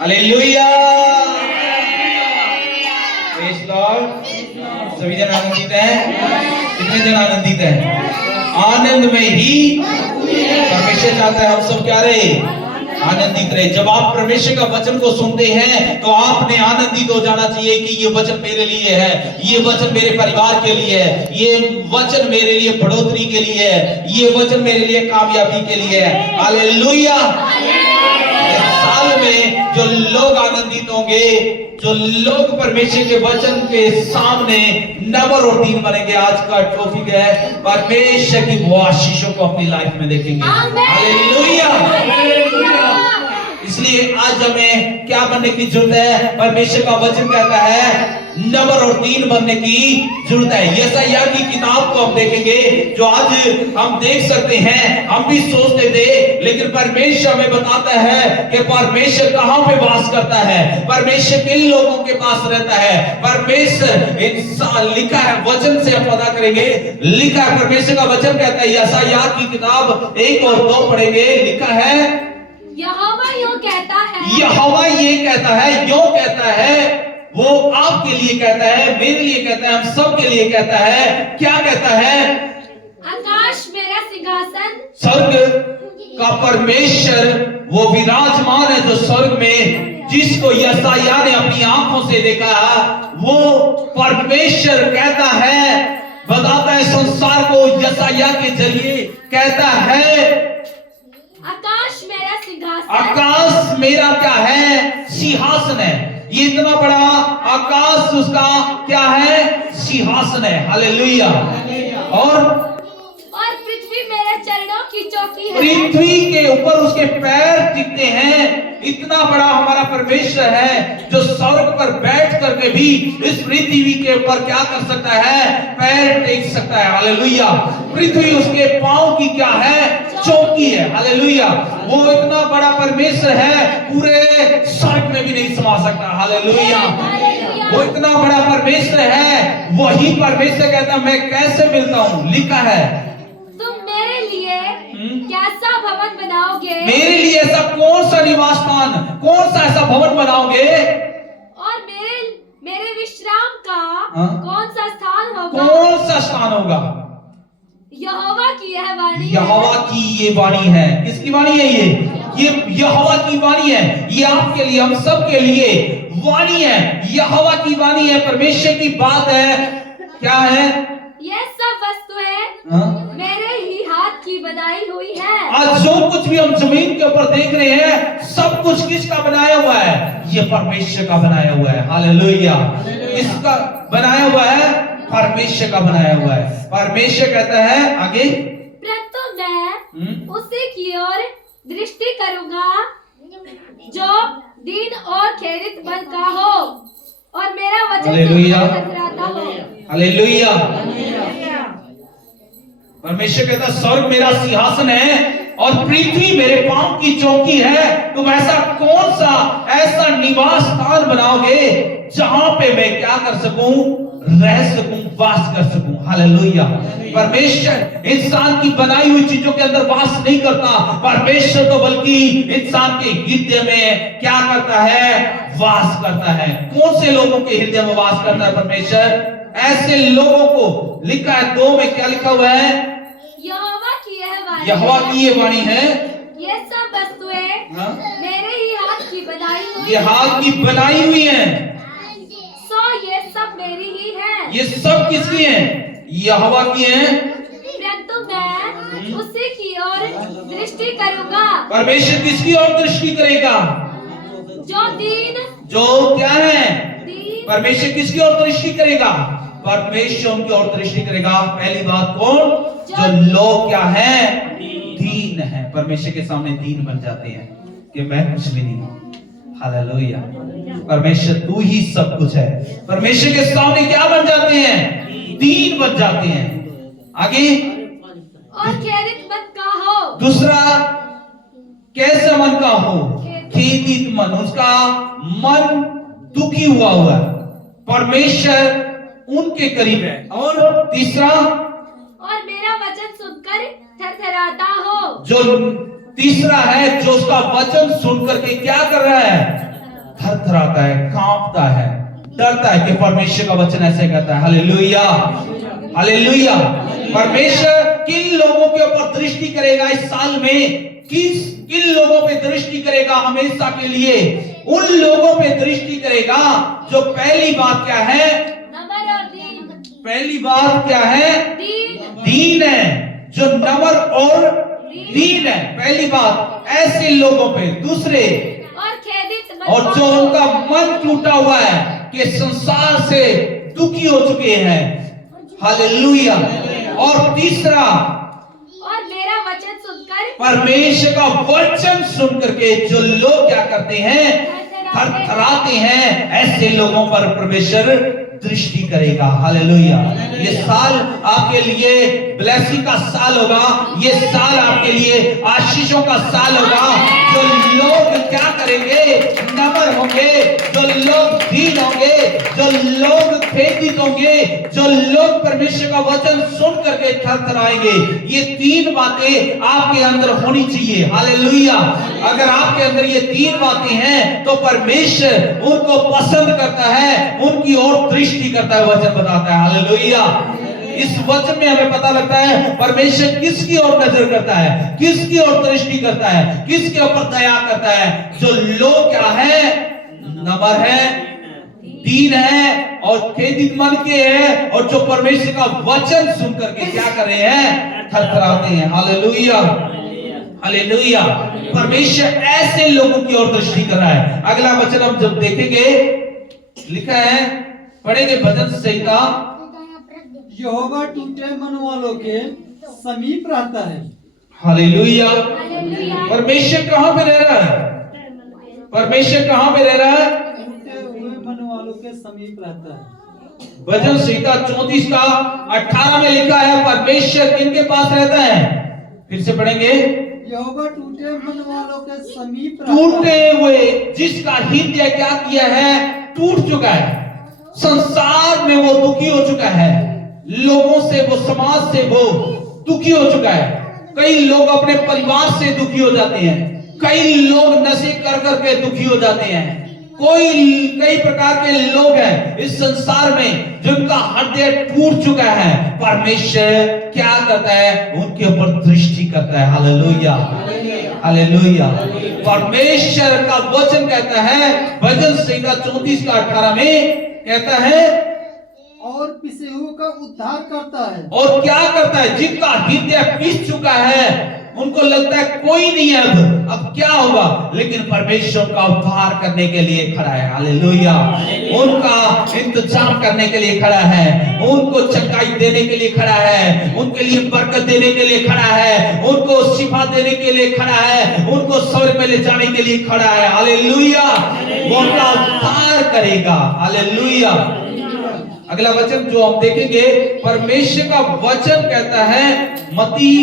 Hallelujah, praise Lord. सभी जन आनंदित हैं? कितने जन आनंदित हैं? आनंद में ही परमेश्वर चाहता है हम सब क्या रहे? आनंदित रहे। जब आप परमेश्वर का वचन को सुनते हैं तो आपने आनंदित हो जाना चाहिए कि ये वचन मेरे लिए है, ये वचन मेरे परिवार के लिए है, ये वचन मेरे लिए बढ़ोतरी के लिए है, ये वचन मेरे लिए कामयाबी के लिए है। हालेलुया। इस साल में जो लोग आनंदित होंगे, जो लोग परमेश्वर के वचन के सामने नंबर और 3 बनेंगे, आज का टॉपिक है परमेश्वर की वो आशीषों को अपनी लाइफ में देखेंगे। हालेलुया। इसलिए आज हमें क्या बनने की जरूरत है? परमेश्वर का वचन कहता है नंबर और 3 बनने की जरूरत है। यशायाह की किताब को हम देखेंगे, जो आज हम देख सकते हैं, हम भी सोचते थे, लेकिन परमेश्वर हमें बताता है कि परमेश्वर कहां पे वास करता है, परमेश्वर किन लोगों के पास रहता है। परमेश्वर इंसान लिखा है, वचन से हम पता करेंगे, लिखा है, परमेश्वर का वचन कहता है, यशायाह की किताब 1 और 2 पढ़ेंगे, लिखा है यहोवा यूं कहता है, यहोवा ये कहता है, यूं कहता है, वो आपके लिए कहता है, मेरे लिए कहता है, हम सब के लिए कहता है। क्या कहता है? आकाश मेरा सिंहासन, स्वर्ग का परमेश्वर वो विराजमान है जो स्वर्ग में, जिसको यशायाह ने अपनी आंखों से देखा, वो परमेश्वर कहता है, बताता है संसार को यशायाह के जरिए, कहता है आकाश मेरा सिंहासन, आकाश मेरा क्या है? सिंहासन है। ये इतना बड़ा आकाश उसका क्या है? सिंहासन है। हालेलुया। और पृथ्वी मेरे चरणों की चौकी है। पृथ्वी के ऊपर उसके पैर टिकते हैं। इतना बड़ा हमारा परमेश्वर है जो स्वर्ग पर बैठ करके भी इस पृथ्वी के ऊपर क्या कर सकता है? पैर टेक सकता है। हालेलुया। पृथ्वी उसके पांव की क्या है? चौकी है। हालेलुया। वो इतना बड़ा परमेश्वर है, पूरे स्वर्ग में भी नहीं समा सकता। हालेलुया। वो इतना बड़ा परमेश्वर है, वही परमेश्वर कहता मैं कैसे मिलता हूँ। लिखा है तुम मेरे लिए कैसा भवन बनाओगे, मेरे लिए ऐसा कौन सा निवास स्थान, कौन सा ऐसा भवन बनाओगे, और मेरे विश्राम का कौन सा स्थान होगा। कौन सा स्थान होगा? यहोवा की यह वाणी, यहोवा की ये वाणी है। किसकी वाणी है? ये यहोवा की वाणी है। ये आपके लिए, हम सब के लिए वाणी है। यहोवा की वाणी है, परमेश्वर की बात है। क्या है? ये सब वस्तुएं मेरे ही हाथ की बनाई हुई है। आज जो कुछ भी हम जमीन के ऊपर देख रहे हैं, सब कुछ किसका बनाया हुआ है? ये परमेश्वर का बनाया हुआ है। हालेलुया। इसका बनाया हुआ है, परमेश्वर का बनाया हुआ है। परमेश्वर कहता है आगे, परंतु मैं उसी की ओर दृष्टि करूंगा जो दीन और खेदित मन का हो, और मेरा वचन हालेलुया। हो। हालेलुया। परमेश्वर कहता स्वर्ग मेरा सिंहासन है और पृथ्वी मेरे पांव की चौकी है। तुम ऐसा कौन सा ऐसा निवास स्थान बनाओगे जहां पे मैं क्या कर सकूं? रह सकूं, वास कर सकूं। हालेलुया। परमेश्वर इंसान की बनाई हुई चीजों के अंदर वास नहीं करता। परमेश्वर तो बल्कि इंसान के हृदय में क्या करता है? वास करता है। कौन से लोगों के हृदय में वास करता है परमेश्वर? ऐसे लोगों को लिखा है 2 में, क्या लिखा हुआ है? यहोवा की यह वाणी, यहोवा की ये वाणी है, ये सब वस्तुएं मेरे ही हाथ की बनाई हुई, ये हाथ की बनाई हुई है। सो ये सब मेरी ही है। ये सब किसकी है? यहोवा की है। परंतु मैं उसी की ओर दृष्टि करूंगा। परमेश्वर किसकी ओर दृष्टि करेगा? जो दीन, जो क्या है? दीन, परमेश्वर किसकी ओर दृष्टि करेगा? परमेश्वर उनकी ओर दृष्टि करेगा। पहली बात कौन? जो लोग क्या है? दीन है। परमेश्वर के सामने दीन बन जाते हैं कि मैं कुछ भी नहीं हूं। हालेलुया। परमेश्वर तू ही सब कुछ है। परमेश्वर के सामने क्या बन जाते हैं? दीन बन जाते हैं। आगे, और खेदित मन का हो। दूसरा, कैसा मन का हो? खेदित मन, उसका मन दुखी हुआ है। परमेश्वर उनके करीब है। और तीसरा, और मेरा वचन सुनकर थरथराता हो। जो तीसरा है जो उसका वचन सुन करके क्या कर रहा है, थरथराता है, कांपता है, डरता है कि परमेश्वर का वचन ऐसे कहता है। Hallelujah, hallelujah. परमेश्वर किन लोगों के ऊपर दृष्टि करेगा इस साल में, किन लोगों पे दृष्टि करेगा हमेशा के लिए? उन लोगों पे दृष्टि करेगा जो पहली बात क्या है, नम्र और दीन। पहली बात क्या है, दीन। दीन है, जो नम्र और दीन है, पहली बात ऐसे लोगों पे। दूसरे, और खेदित मन और जो उनका मन टूटा हुआ है कि संसार से दुखी हो चुके हैं। हालेलुया। और तीसरा, और मेरा वचन सुनकर परमेश्वर का वचन सुन करके जो लोग क्या करते हैं, थरथराते हैं, ऐसे लोगों पर परमेश्वर दृष्टि करेगा। हालेलुया। ये साल आपके लिए ब्लेसिंग का साल होगा, ये साल आपके लिए आशीषों का साल होगा। जो लोग क्या करेंगे, नम्र होंगे, जो लोग दीन होंगे, जो लोग खेदित होंगे, जो लोग परमेश्वर का वचन सुन करके थरथराएंगे। ये तीन बातें आपके अंदर होनी चाहिए। हालेलुया। अगर आपके अंदर ये तीन बातें हैं तो परमेश्वर उनको पसंद करता है, उनकी ओर दृष्टि करता है, वचन बताता है। हालेलुया। इस वचन में हमें पता लगता है परमेश्वर किसकी ओर नजर करता है, किसकी ओर दृष्टि करता है, किसके ऊपर दया करता है। जो लोग क्या है, नम्र है, दीन है और खेदित मन के हैं, और जो परमेश्वर का वचन सुन करके क्या कर रहे हैं, थरथराते हैं। Hallelujah, hallelujah. परमेश्वर ऐसे लोगों की ओर दृष्टि कर रहा है। अगला वचन हम जब देखेंगे, लिखा है, पढ़ेंगे भजन संहिता, यहोवा टूटे मन वालों के समीप रहता है। हालेलुया। हालेलुया। परमेश्वर कहां पे रह रहा है, परमेश्वर कहां पे रह रहा है, टूटे हुए मन वालों के समीप रहता है। भजन संहिता 34 का 18 में लिखा है परमेश्वर किनके पास रहता है। फिर से पढ़ेंगे, यहोवा टूटे मन वालों के समीप रहता टूटे है। हुए, जिसका हृदय क्या किया है, टूट चुका है, संसार में वो दुखी हो चुका है, लोगों से, वो समाज से वो दुखी हो चुका है। कई लोग अपने परिवार से दुखी हो जाते हैं, कई लोग नशे कर करके दुखी हो जाते हैं, कई प्रकार के लोग हैं इस संसार में जिनका हृदय टूट चुका है। परमेश्वर क्या करता है, उनके ऊपर दृष्टि करता है। Hallelujah, hallelujah. परमेश्वर का वचन कहता है, भजन संहिता 34 का 18 में कहता है, और पिसे हुए का उद्धार करता है। और क्या करता है, जिनका हृदय पिस चुका है, उनको लगता है कोई नहीं है, अब क्या होगा, लेकिन परमेश्वर का उद्धार करने के लिए खड़ा है। हालेलुया। उनका इंतजाम करने के लिए खड़ा है, उनको चंगाई देने के लिए खड़ा है, उनके लिए बरकत देने के लिए खड़ा है, उनको शिफा देने के लिए खड़ा है, उनको स्वर्ग में ले जाने के लिए खड़ा है। हालेलुया। वो उनका उद्धार करेगा। हालेलुया। अगला वचन जो हम देखेंगे, परमेश्वर का वचन कहता है, मत्ती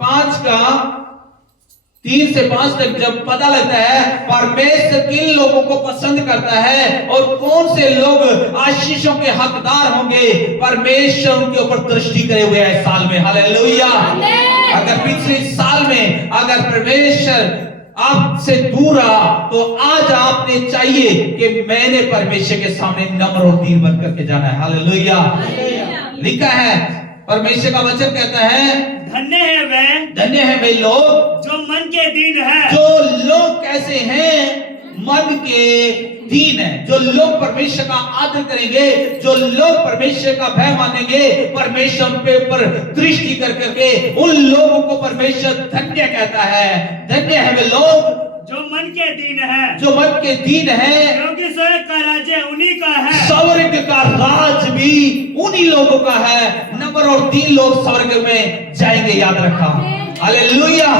5 का 3 से 5 तक जब पता लगता है परमेश्वर किन लोगों को पसंद करता है और कौन से लोग आशीषों के हकदार होंगे, परमेश्वर उनके ऊपर दृष्टि करे हुए है साल में। हालेलुया। अगर पिछले साल में अगर परमेश्वर आपसे दूर रहा तो आज आपने चाहिए कि मैंने परमेश्वर के सामने नम्र और दीन बन करके जाना है। हालेलुया। लिखा है, परमेश्वर का वचन कहता है, धन्य है वे लोग जो मन के दीन है। जो लोग कैसे हैं, मन के दीन है, जो लोग परमेश्वर का आदर करेंगे, जो लोग परमेश्वर का भय मानेंगे, परमेश्वर पे ऊपर दृष्टि कर करके उन लोगों को परमेश्वर धन्य कहता है। धन्य है वे लोग जो मन के दीन है, जो मन के दीन है, क्योंकि स्वर्ग का राज्य उन्हीं का है। स्वर्ग का राज भी उन्हीं लोगों का है। नम्र और दीन लोग स्वर्ग में जाएंगे, याद रखा। हालेलुया।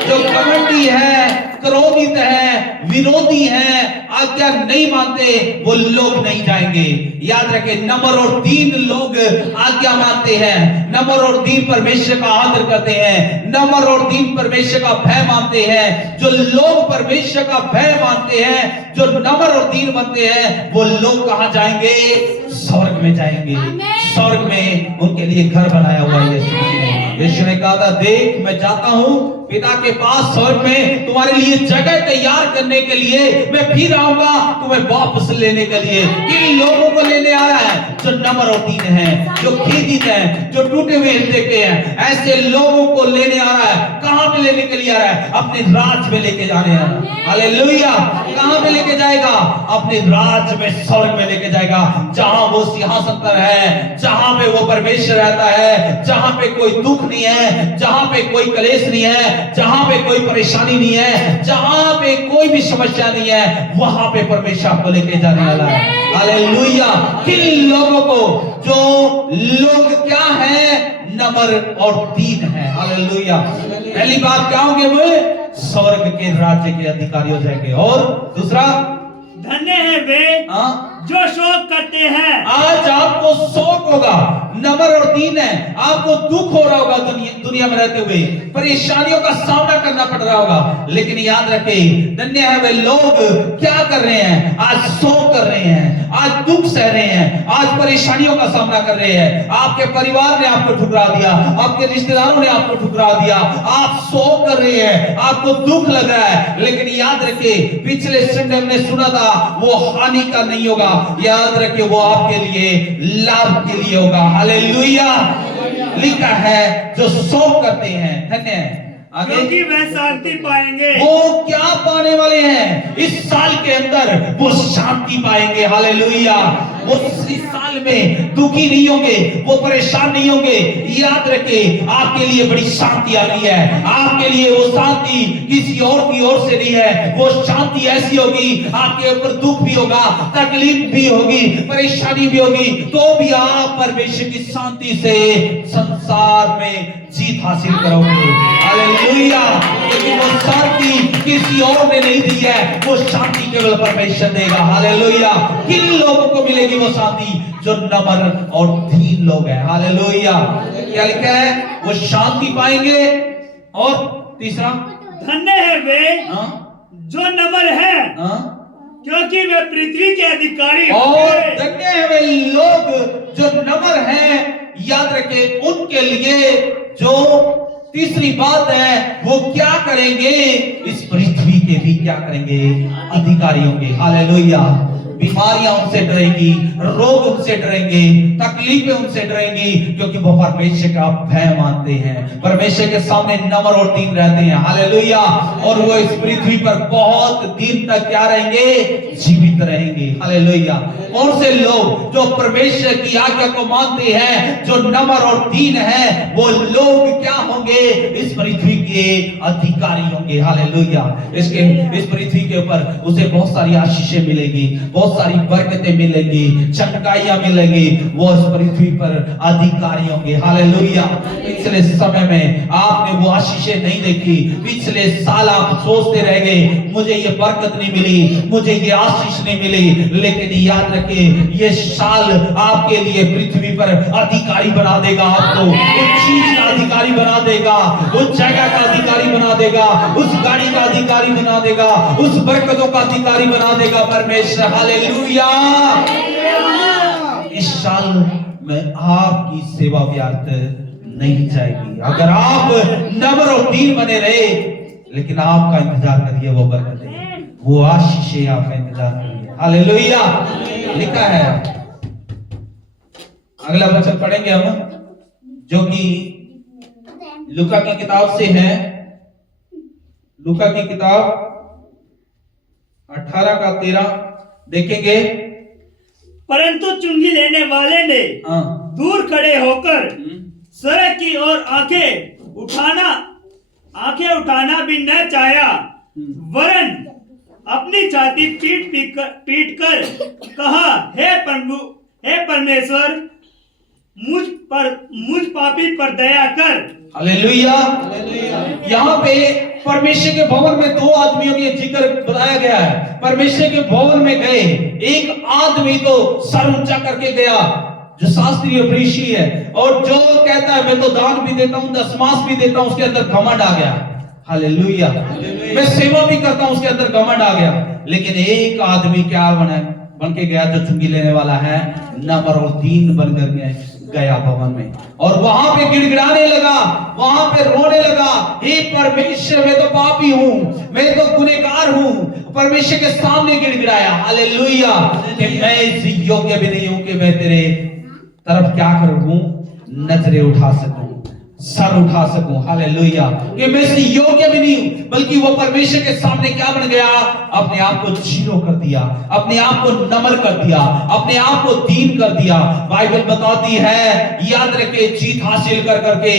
जो घमंडी है, क्रोधित है, विरोधी है, आज्ञा नहीं मानते, वो लोग नहीं जाएंगे। याद रखें, नम्र और दीन लोग आज्ञा मानते हैं, नम्र और दीन परमेश्वर का आदर करते हैं, नम्र और दीन परमेश्वर का भय मानते हैं। जो लोग परमेश्वर का भय मानते हैं, जो नम्र और दीन बनते हैं, वो लोग कहां जाएंगे, स्वर्ग में जाएंगे। स्वर्ग में उनके लिए घर बनाया हुआ है यीशु मसीह ने। यीशु ने कहा था, देख मैं जाता हूँ पिता के पास स्वर्ग में तुम्हारे लिए जगह तैयार करने के लिए, मैं फिर आऊंगा तुम्हें वापस लेने के लिए। किन लोगों को लेने आ रहा है? जो नम्र और दीन है, जो खींचित है, जो टूटे हुए हृदय के हैं, ऐसे लोगों को लेने आ रहा है। कहां पे लेने के लिए आ रहा है? अपने राज में लेके जाने आ रहा है। हालेलुया। कहां पे लेके जाएगा? अपने राज में, स्वर्ग में लेके जाएगा, जहां वो सिंहासन पर है, जहां पे वो परमेश्वर रहता है, जहां पे कोई दुख नहीं है, जहां पे कोई क्लेश नहीं है, जहां पे कोई परेशानी नहीं है, जहां पे कोई भी समस्या नहीं है, वहां पे परमेश्वर आपको लेके जाने वाला है। हालेलुया। किन लोगों को? जो लोग क्या है? नम्र और दीन है। हालेलुया। पहली बात क्या होंगे? वो स्वर्ग के राज्य के अधिकारी हो जाएंगे। और दूसरा, धन्य है वे जो शोक करते हैं। आज आपको शोक होगा, नम्र और दीन है, आपको दुख हो रहा होगा, दुनिया में रहते हुए परेशानियों का सामना करना पड़ रहा होगा, लेकिन याद रखें, धन्य है वे लोग क्या कर रहे हैं? आज शोक कर रहे हैं, आज दुख सह रहे हैं, आज परेशानियों का सामना कर रहे हैं। आपके परिवार ने आपको ठुकरा दिया, आपके रिश्तेदारों ने आपको ठुकरा दिया, आप शोक कर रहे हैं, आपको दुख लग रहा है, लेकिन याद रखें, पिछले संडे हमने सुना था, वो हानि का नहीं होगा, याद रखिए वो आपके लिए लाभ के लिए होगा। हालेलुया। लिखा है जो शोक करते हैं, धन्य है, आगे, क्योंकि वह शांति पाएंगे। वो क्या पाने वाले हैं? इस साल के अंदर वो शांति पाएंगे। हालेलुया। वो इस साल में दुखी नहीं होंगे, वो परेशान नहीं होंगे। याद रखें, आपके लिए बड़ी शांति आ रही है। आपके लिए वो शांति किसी और की ओर से नहीं है, वो शांति ऐसी होगी, आपके ऊपर दुख भी होगा, तकलीफ भी होगी, परेशानी भी होगी, तो भी आप परमेश्वर की शांति से संसार में जीत हासिल करोगे। हालेलुया। क्योंकि वो शांति किसी और ने नहीं दी है, वो शांति केवल परमेश्वर देगा। हालेलुया। किन लोगों को मिलेगी वो शांति? जो नम्र और दीन लोग हैं। हालेलुया। क्या लिखा है? वो शांति पाएंगे। और तीसरा, धन्य है वे जो नम्र है, क्योंकि वे पृथ्वी के अधिकारी और होंगे। धन्य है वे लोग जो नम्र हैं। याद रखें, उनके लिए जो तीसरी बात है, वो क्या करेंगे? इस पृथ्वी के भी क्या करेंगे? अधिकारी होंगे। हालेलुया। बीमारियां उनसे डरेंगी, रोग उनसे डरेंगे, तकलीफें उनसे डरेंगी, क्योंकि वो परमेश्वर का भय मानते हैं, परमेश्वर के सामने नम्र और दीन रहते हैं। हालेलुया। और वो इस पृथ्वी पर बहुत दिन तक क्या रहेंगे? जीवित रहेंगे। हालेलुया। कौन से लोग? जो परमेश्वर की आज्ञा को मानते हैं, जो नम्र और दीन है, वो लोग क्या होंगे? इस पृथ्वी के अधिकारी होंगे। हालेलुया। इस पृथ्वी के ऊपर उसे बहुत सारी आशीषें मिलेगी, बहुत सारी बरकतें मिलेंगी, चमकाइयां मिलेंगी, वो इस पृथ्वी पर अधिकारी होंगे। हालेलुया। पिछले समय में आपने वो आशीषें नहीं देखी, पिछले साल आप सोचते रह गए, मुझे ये बरकत नहीं मिली, मुझे ये आशीष नहीं मिली, लेकिन याद रखिए, ये साल आपके लिए पृथ्वी पर अधिकारी बना देगा। आपको उस चीज का अधिकारी बना देगा, उस जगह का अधिकारी बना देगा, उस गाड़ी का अधिकारी बना देगा, उस बरकतों का अधिकारी बना देगा परमेश्वर। हालेलुया। इस साल में आपकी सेवा व्यर्थ नहीं जाएगी अगर आप नम्र और दीन बने रहे। लेकिन आपका इंतजार करिए, वो बरकतें, वो आशीषें आपका इंतजार करिए। हालेलुया। लिखा है, अगला वचन पढ़ेंगे हम, जो कि लूका की किताब से है। लूका की किताब 18 का 13 देखेंगे। परंतु चुंगी लेने वाले ने दूर खड़े होकर सड़क की ओर आंखें उठाना भी न चाहा, वरन अपनी छाती पीट कर कहा, हे परमेश्वर, मुझ पापी पर दया कर। हालेलुया। यहाँ पे परमेश्वर के भवन में दो आदमियों के जिक्र बताया गया है। परमेश्वर के भवन में गए, एक आदमी तो सर ऊंचा करके गया, जो शास्त्रीय ऋषि है, और जो कहता है मैं तो दान भी देता हूं, दशमांश भी देता हूं, उसके अंदर घमंड आ गया। हालेलुया। मैं सेवा भी करता हूं, उसके अंदर घमंड आ गया। लेकिन एक आदमी क्या बन के गया? जो चुंगी लेने वाला है, नम्र और दीन बनकर गया। गया भवन में और वहां पे गिड़गिड़ाने लगा, वहां पे रोने लगा, हे परमेश्वर मैं तो पापी हूं, मैं तो गुनहगार हूं। परमेश्वर के सामने गिड़गिड़ाया, हालेलुया, कि मैं इस योग्य भी नहीं हूं कि मैं तेरे तरफ क्या करूं, नजरें उठा सकूं, सर उठा सकूं, हालेलुया, कि मैं इस योग्य भी नहीं हूं। बल्कि वो परमेश्वर के सामने क्या बन गया, अपने आप को जीरो कर दिया, अपने आप को नम्र कर दिया, अपने आप को दीन कर दिया। बाइबल बताती है, याद रखे, जीत हासिल कर करके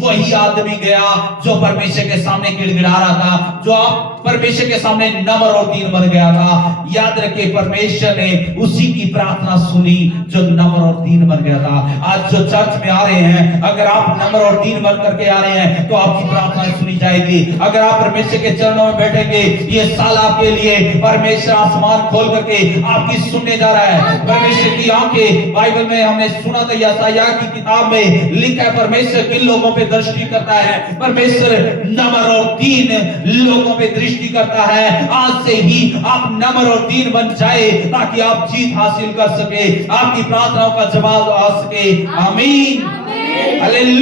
वही आदमी गया जो परमेश्वर के सामने गिड़गिड़ा रहा था, जो आप परमेश्वर के सामने नम्र और दीन बन गया था। याद रखे, परमेश्वर ने उसी की प्रार्थना सुनी जो नम्र और दीन बन गया था। आज जो चर्च में आ रहे हैं, अगर आप नम्र और दीन बन करके आ रहे हैं तो आपकी प्रार्थनाएं सुनी जाएगी। अगर आप परमेश्वर के चरणों में बैठेंगे, ये साल आपके लिए परमेश्वर आसमान खोल करके आपकी सुनने जा रहा है। परमेश्वर की आंखें, बाइबल में हमने सुना था, यशायाह की किताब में लिखा है, परमेश्वर किन लोगों पे दृष्टि करता है, परमेश्वर नम्र और दीन लोगों पे दृष्टि करता है। आज से ही आप नम्र और दीन बन जाए ताकि आप जीत हासिल कर सके, आपकी प्रार्थनाओं का जवाब आ सके। आमीन, हालेलुया।